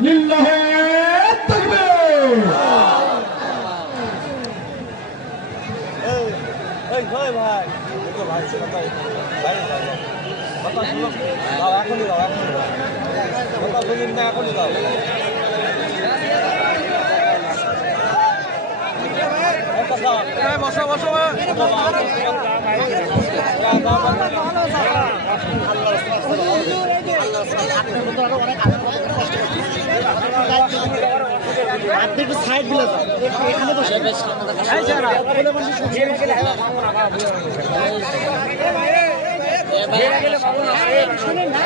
লিল্লাহে তাকবীর। এই ভাই ভাই দেখো ভাই ভাই কথা শুনো দাও এখনই দাও কথা বলিন না এখনই দাও বসো বসো সাইড দিলে এখানে বসে শুনেন না